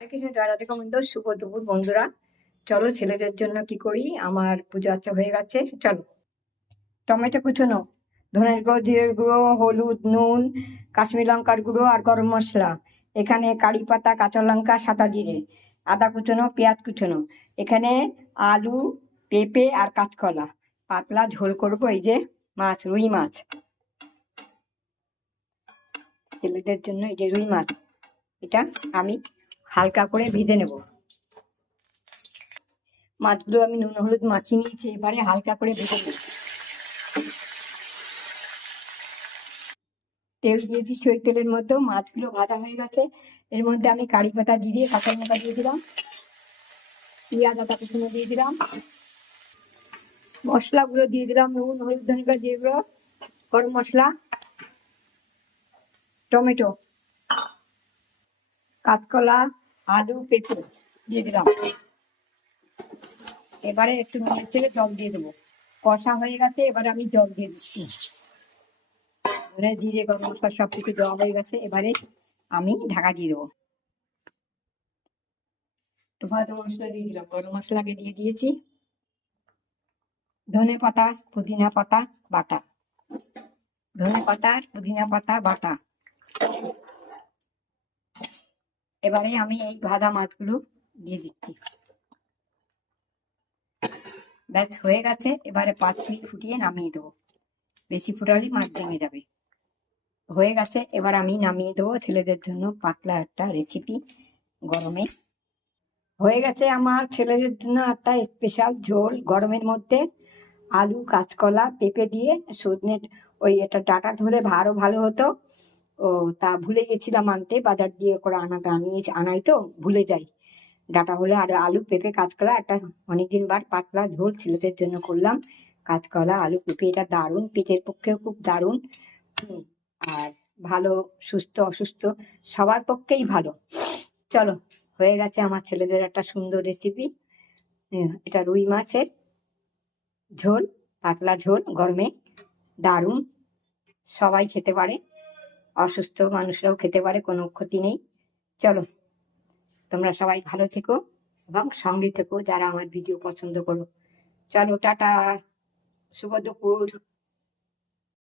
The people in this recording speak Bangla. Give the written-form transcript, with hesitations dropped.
কৃষ্ণ জয় রাধে গোবিন্দ। শুভ দুপুর বন্ধুরা। চলো ছেলেদের জন্য কি করি। আমার পুজো আচ্ছা হয়ে গেছে। চলো, টমেটো কুচোনো, ধনের গুঁড়ো, জিরের গুঁড়ো, হলুদ, নুন, কাশ্মীর লঙ্কার গুঁড়ো আর গরম মশলা, এখানে কারি পাতা, কাঁচা লঙ্কা, সাদা জিরে, আদা কুচোনো, পেঁয়াজ কুচোনো, এখানে আলু, পেঁপে আর কাঁচকলা, পাতলা ঝোল করবো। এই যে মাছ, রুই মাছ ছেলেদের জন্য। এই যে রুই মাছ, এটা আমি হালকা করে ভেজে নেব। মাছগুলো আমি নুন হলুদ মাখিয়ে নিয়েছি, এবারে হালকা করে ভেজে নেব। তেল দিয়ে দিচ্ছি, ওই তেলের মধ্যে মাছগুলো ভাজা হয়ে গেছে। এর মধ্যে আমি কারি পাতা, জিরে, কাঁচা লঙ্কা দিয়ে দিলাম, পেঁয়াজ আদা কুচনো দিয়ে দিলাম, মশলাগুলো দিয়ে দিলাম, নুন হলুদ ধনিয়া জিরে গুঁড়ো, গরম মশলা, টমেটো, কাঁচকলা, আলু, পেঁপে দিয়ে দিলাম। এবারে একটু নুনের ছেড়ে জল দিয়ে দেবো। কষা হয়ে গেছে, এবারে আমি জল দিয়ে দিচ্ছি। এবারে জিরে গরম মশলা সব কিছু দেওয়া হয়ে গেছে, এবারে আমি ঢাকা দিয়ে দেবো। একটু ভাজা মশলা দিয়ে দিলাম, গরম মশলাকে দিয়ে দিয়েছি, ধনে পাতা পুদিনা পাতা বাটা, ধনে পাতা পুদিনা পাতা বাটা। এবারে আমি এই ভাজা মাছগুলো দিয়ে দিচ্ছি। ব্যাস হয়ে গেছে। এবারে 5 মিনিট ফুটিয়ে নামিয়ে দেবো, বেশি ফুটালে মাছ ভেঙে যাবে। হয়ে গেছে, এবার আমি নামিয়ে দেবো। ছেলেদের জন্য পাতলা একটা রেসিপি গরমে হয়ে গেছে। আমার ছেলেদের জন্য একটা স্পেশাল ঝোল গরমের মধ্যে, আলু, কাঁচকলা, পেঁপে দিয়ে সজনে, ওই একটা ডাটা ধরে আরো ভালো হতো। ও তা ভুলে গেছিলাম আনতে, বাজার দিয়ে করে আনাই তো ভুলে যাই। ডাটা হলে আর আলু, পেঁপে, কাঁচকলা একটা অনেকদিন বার পাতলা ঝোল ছেলেদের জন্য করলাম। কাঁচকলা, আলু, পেঁপে, এটা দারুণ, পেটের পক্ষেও খুব দারুণ। আর ভালো, সুস্থ অসুস্থ সবার পক্ষেই ভালো। চলো, হয়ে গেছে আমার ছেলেদের একটা সুন্দর রেসিপি। এটা রুই মাছের ঝোল, পাতলা ঝোল গরমে, দারুণ। সবাই খেতে পারে, অসুস্থ মানুষরাও খেতে পারে, কোনো ক্ষতি নেই। চলো, তোমরা সবাই ভালো থেকো এবং সঙ্গে থেকো যারা আমার ভিডিও পছন্দ করো। চলো, টাটা, শুভ দুপুর।